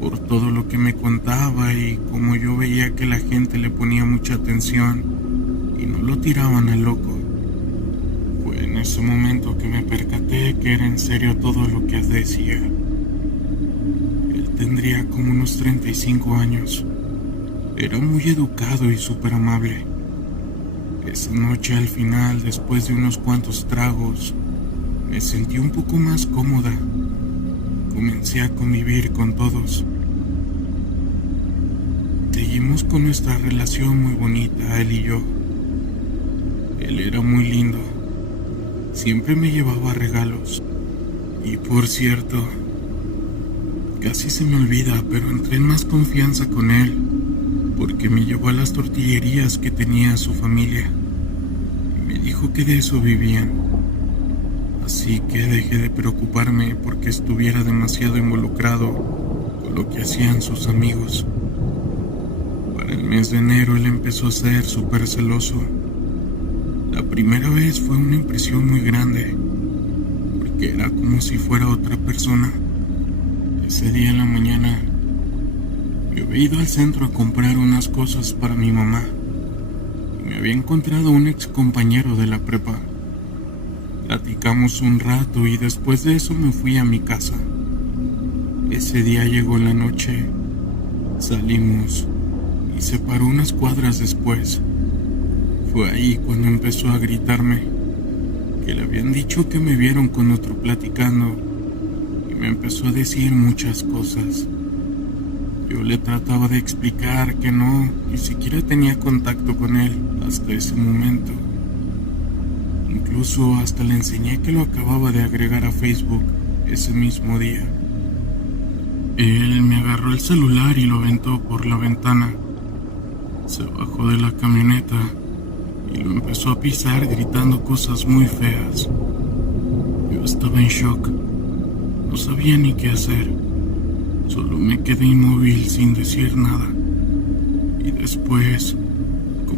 Por todo lo que me contaba y como yo veía que la gente le ponía mucha atención y no lo tiraban al loco. Fue en ese momento que me percaté que era en serio todo lo que decía. Él tendría como unos 35 años. Era muy educado y súper amable. Esa noche al final, después de unos cuantos tragos, me sentí un poco más cómoda. Comencé a convivir con todos. Seguimos con nuestra relación muy bonita, él y yo. Él era muy lindo. Siempre me llevaba regalos. Y por cierto, casi se me olvida, pero entré en más confianza con él, porque me llevó a las tortillerías que tenía su familia y me dijo que de eso vivían. Así que dejé de preocuparme porque estuviera demasiado involucrado con lo que hacían sus amigos. Para el mes de enero él empezó a ser súper celoso. La primera vez fue una impresión muy grande, porque era como si fuera otra persona. Ese día en la mañana, yo había ido al centro a comprar unas cosas para mi mamá y me había encontrado un ex compañero de la prepa. Platicamos un rato y después de eso me fui a mi casa. Ese día llegó la noche, salimos y se paró unas cuadras después. Fue ahí cuando empezó a gritarme que le habían dicho que me vieron con otro platicando y me empezó a decir muchas cosas. Yo le trataba de explicar que no, ni siquiera tenía contacto con él hasta ese momento. Incluso hasta le enseñé que lo acababa de agregar a Facebook ese mismo día. Él me agarró el celular y lo aventó por la ventana. Se bajó de la camioneta y lo empezó a pisar gritando cosas muy feas. Yo estaba en shock. No sabía ni qué hacer. Solo me quedé inmóvil sin decir nada. Y después,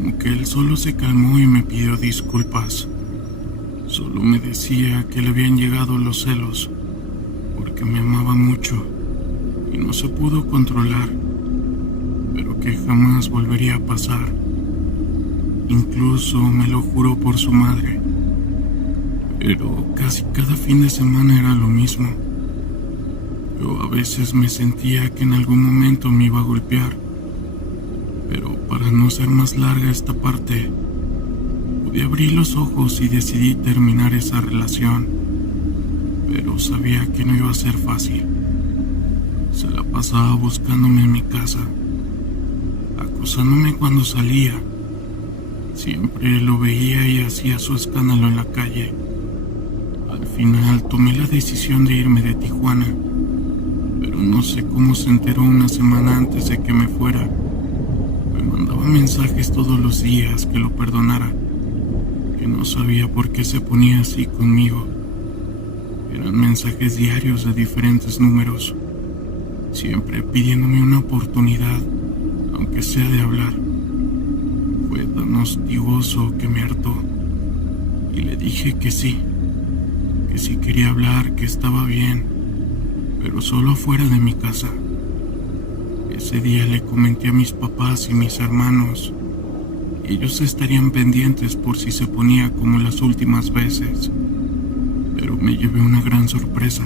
Como que él solo se calmó y me pidió disculpas. Solo me decía que le habían llegado los celos, porque me amaba mucho y no se pudo controlar, pero que jamás volvería a pasar. Incluso me lo juró por su madre. Pero casi cada fin de semana era lo mismo. Yo a veces me sentía que en algún momento me iba a golpear, pero para no ser más larga esta parte, pude abrir los ojos y decidí terminar esa relación, pero sabía que no iba a ser fácil. Se la pasaba buscándome en mi casa, acosándome cuando salía. Siempre lo veía y hacía su escándalo en la calle. Al final tomé la decisión de irme de Tijuana, pero no sé cómo se enteró una semana antes de que me fuera. Me mandaba mensajes todos los días que lo perdonara, que no sabía por qué se ponía así conmigo. Eran mensajes diarios de diferentes números, siempre pidiéndome una oportunidad, aunque sea de hablar. Fue tan hostigoso que me hartó, y le dije que sí quería hablar, que estaba bien, pero solo afuera de mi casa. Ese día le comenté a mis papás y mis hermanos. Ellos estarían pendientes por si se ponía como las últimas veces, pero me llevé una gran sorpresa.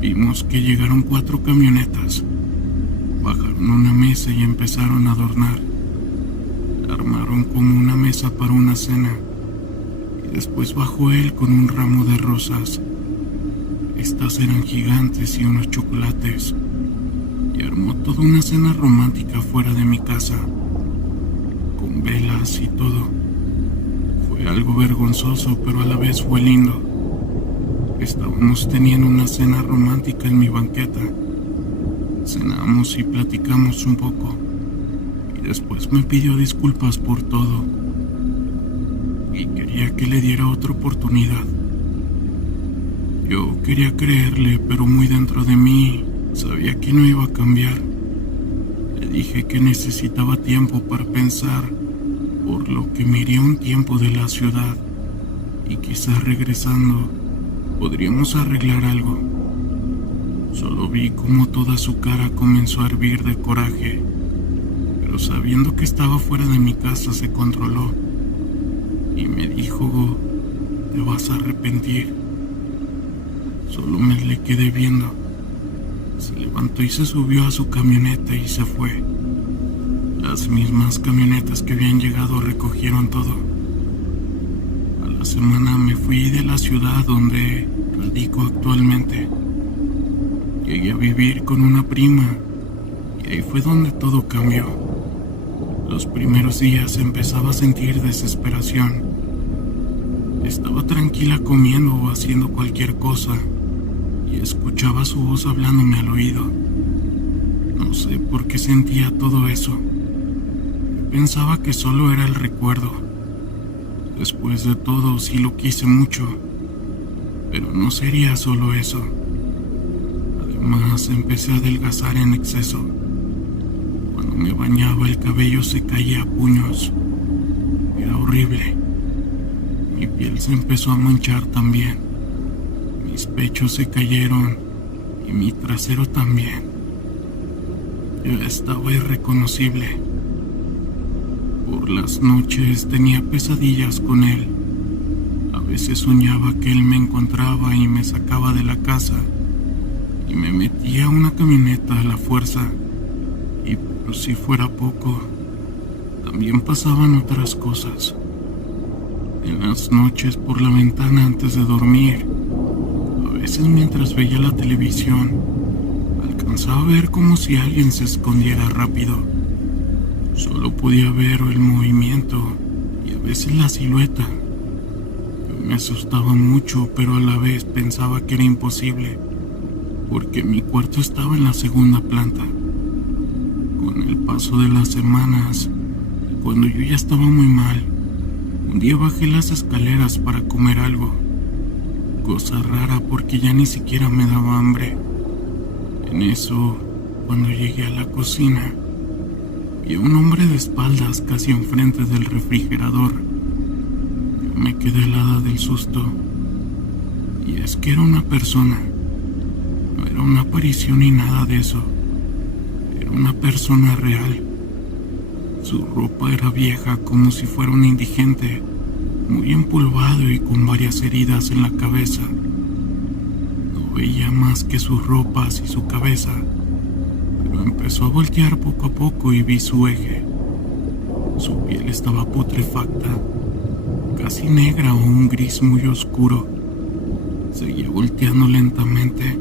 Vimos que llegaron 4 camionetas, bajaron una mesa y empezaron a adornar. Armaron como una mesa para una cena, y después bajó él con un ramo de rosas. Estas eran gigantes y unos chocolates, y armó toda una cena romántica fuera de mi casa, con velas y todo. Fue algo vergonzoso, pero a la vez fue lindo. Estábamos teniendo una cena romántica en mi banqueta. Cenamos y platicamos un poco, y después me pidió disculpas por todo, y quería que le diera otra oportunidad. Yo quería creerle, pero muy dentro de mí sabía que no iba a cambiar. Le dije que necesitaba tiempo para pensar, por lo que me iría un tiempo de la ciudad, y quizás regresando podríamos arreglar algo. Solo vi cómo toda su cara comenzó a hervir de coraje, pero sabiendo que estaba fuera de mi casa se controló y me dijo: te vas a arrepentir. Solo me le quedé viendo. Se levantó y se subió a su camioneta y se fue. Las mismas camionetas que habían llegado recogieron todo. A la semana me fui de la ciudad donde radico actualmente. Llegué a vivir con una prima y ahí fue donde todo cambió. Los primeros días empezaba a sentir desesperación. Estaba tranquila comiendo o haciendo cualquier cosa y escuchaba su voz hablándome al oído. No sé por qué sentía todo eso. Yo pensaba que solo era el recuerdo. Después de todo, sí lo quise mucho, pero no sería solo eso. Además, empecé a adelgazar en exceso. Cuando me bañaba, el cabello se caía a puños. Era horrible. Mi piel se empezó a manchar también. Mis pechos se cayeron y mi trasero también. Yo estaba irreconocible. Por las noches tenía pesadillas con él. A veces soñaba que él me encontraba y me sacaba de la casa y me metía a una camioneta a la fuerza. Y por si fuera poco, también pasaban otras cosas. En las noches por la ventana antes de dormir, a veces mientras veía la televisión, alcanzaba a ver como si alguien se escondiera rápido. Solo podía ver el movimiento y a veces la silueta. Yo me asustaba mucho, pero a la vez pensaba que era imposible, porque mi cuarto estaba en la segunda planta. Con el paso de las semanas, cuando yo ya estaba muy mal, un día bajé las escaleras para comer algo. Cosa rara porque ya ni siquiera me daba hambre. En eso, cuando llegué a la cocina, Vi a un hombre de espaldas casi enfrente del refrigerador. Yo me quedé helada del susto. Y es que era una persona. No era una aparición ni nada de eso. Era una persona real. Su ropa era vieja como si fuera un indigente, muy empolvado y con varias heridas en la cabeza. No veía más que sus ropas y su cabeza, pero empezó a voltear poco a poco y vi su eje. Su piel estaba putrefacta, casi negra o un gris muy oscuro. Seguía volteando lentamente.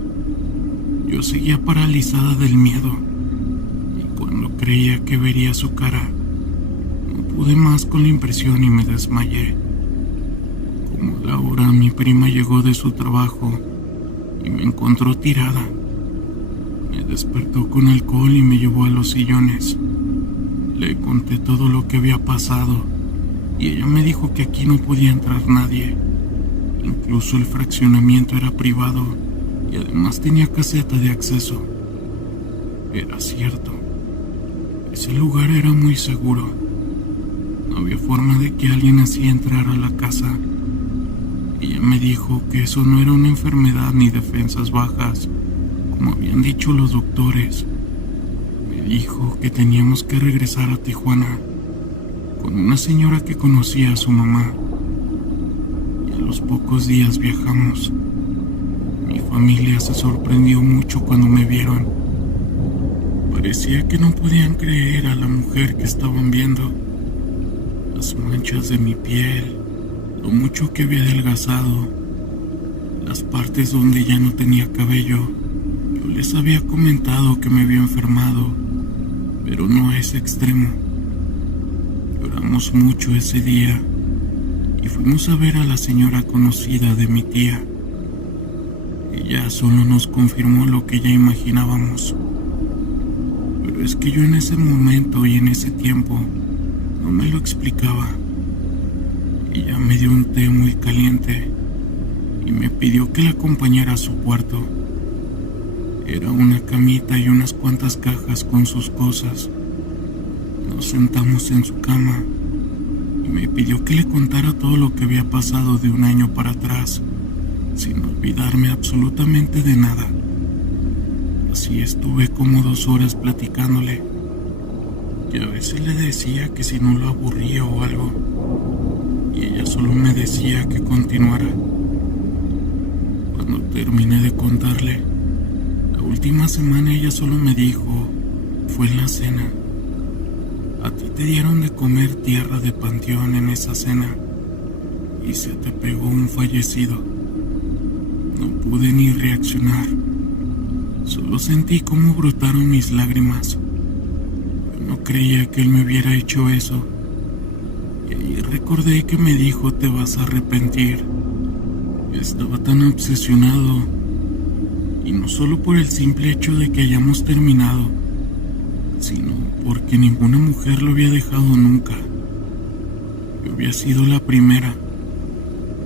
Yo seguía paralizada del miedo, y cuando creía que vería su cara, no pude más con la impresión y me desmayé. Como a la hora, mi prima llegó de su trabajo y me encontró tirada. Me despertó con alcohol y me llevó a los sillones. Le conté todo lo que había pasado y ella me dijo que aquí no podía entrar nadie. Incluso el fraccionamiento era privado y además tenía caseta de acceso. Era cierto. Ese lugar era muy seguro. No había forma de que alguien así entrara a la casa. Ella me dijo que eso no era una enfermedad ni defensas bajas, como habían dicho los doctores. Me dijo que teníamos que regresar a Tijuana con una señora que conocía a su mamá. Y a los pocos días viajamos. Mi familia se sorprendió mucho cuando me vieron. Parecía que no podían creer a la mujer que estaban viendo. Las manchas de mi piel, lo mucho que había adelgazado, las partes donde ya no tenía cabello. Yo les había comentado que me había enfermado, pero no a ese extremo. Lloramos mucho ese día y fuimos a ver a la señora conocida de mi tía. Ella solo nos confirmó lo que ya imaginábamos. Pero es que yo en ese momento y en ese tiempo no me lo explicaba. Ella me dio un té muy caliente y me pidió que la acompañara a su cuarto. Era una camita y unas cuantas cajas con sus cosas. Nos sentamos en su cama y me pidió que le contara todo lo que había pasado de un año para atrás, sin olvidarme absolutamente de nada. Así estuve como 2 horas platicándole, y a veces le decía que si no lo aburría o algo, y ella solo me decía que continuara. Cuando terminé de contarle, la última semana ella solo me dijo, fue en la cena. A ti te dieron de comer tierra de panteón en esa cena, y se te pegó un fallecido. No pude ni reaccionar. Solo sentí cómo brotaron mis lágrimas. Yo no creía que él me hubiera hecho eso. Y ahí recordé que me dijo, te vas a arrepentir. Estaba tan obsesionado. Y no solo por el simple hecho de que hayamos terminado, sino porque ninguna mujer lo había dejado nunca. Yo había sido la primera.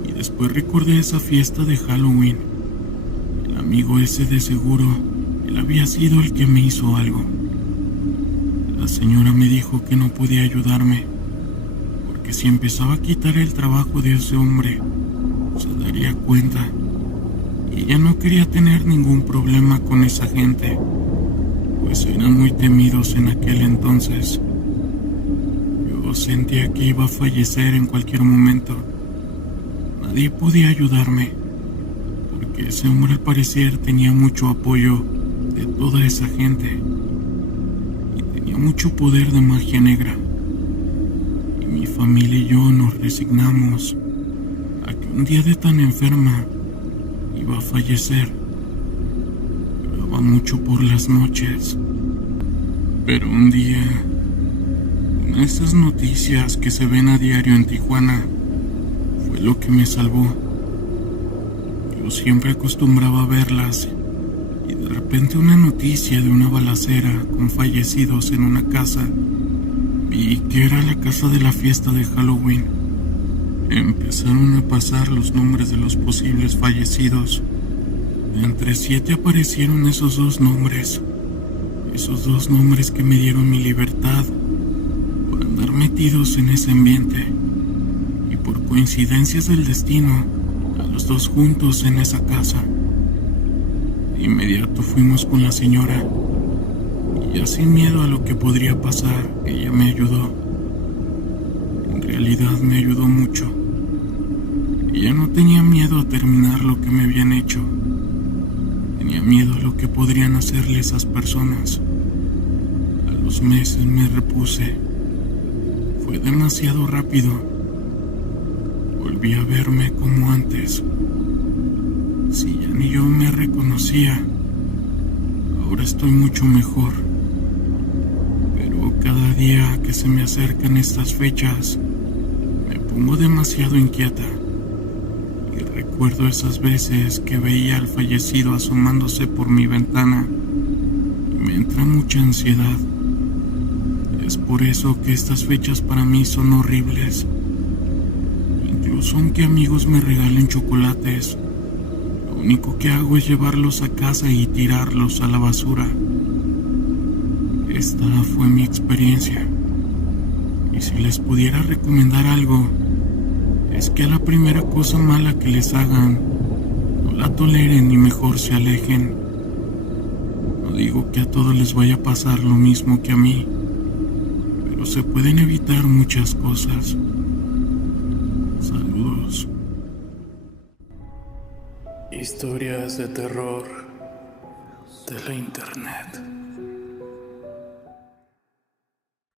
Y después recordé esa fiesta de Halloween. El amigo ese de seguro, él había sido el que me hizo algo. La señora me dijo que no podía ayudarme, porque si empezaba a quitar el trabajo de ese hombre, se daría cuenta. Y ella no quería tener ningún problema con esa gente, pues eran muy temidos en aquel entonces. Yo sentía que iba a fallecer en cualquier momento. Nadie podía ayudarme, porque ese hombre al parecer tenía mucho apoyo de toda esa gente y tenía mucho poder de magia negra. Y mi familia y yo nos resignamos a que un día de tan enferma iba a fallecer. Lloraba mucho por las noches, pero un día, una de esas noticias que se ven a diario en Tijuana fue lo que me salvó. Yo siempre acostumbraba a verlas y de repente una noticia de una balacera con fallecidos en una casa. Vi que era la casa de la fiesta de Halloween. Empezaron a pasar los nombres de los posibles fallecidos. Entre 7 aparecieron esos 2 nombres. Esos 2 nombres que me dieron mi libertad andar metidos en ese ambiente. Y por coincidencias del destino, a los dos juntos en esa casa. De inmediato fuimos con la señora. Y ya sin miedo a lo que podría pasar, ella me ayudó. En realidad me ayudó mucho. Ella no tenía miedo a terminar lo que me habían hecho. Tenía miedo a lo que podrían hacerle esas personas. A los meses me repuse. Fue demasiado rápido. Volví a verme como antes. Si ya ni yo me reconocía, ahora estoy mucho mejor. Pero cada día que se me acercan estas fechas, me pongo demasiado inquieta. Y recuerdo esas veces que veía al fallecido asomándose por mi ventana y me entra mucha ansiedad. Es por eso que estas fechas para mí son horribles. Incluso aunque amigos me regalen chocolates, lo único que hago es llevarlos a casa y tirarlos a la basura. Esta fue mi experiencia. Y si les pudiera recomendar algo, es que a la primera cosa mala que les hagan, no la toleren y mejor se alejen. No digo que a todos les vaya a pasar lo mismo que a mí, pero se pueden evitar muchas cosas. Saludos. Historias de terror de la internet.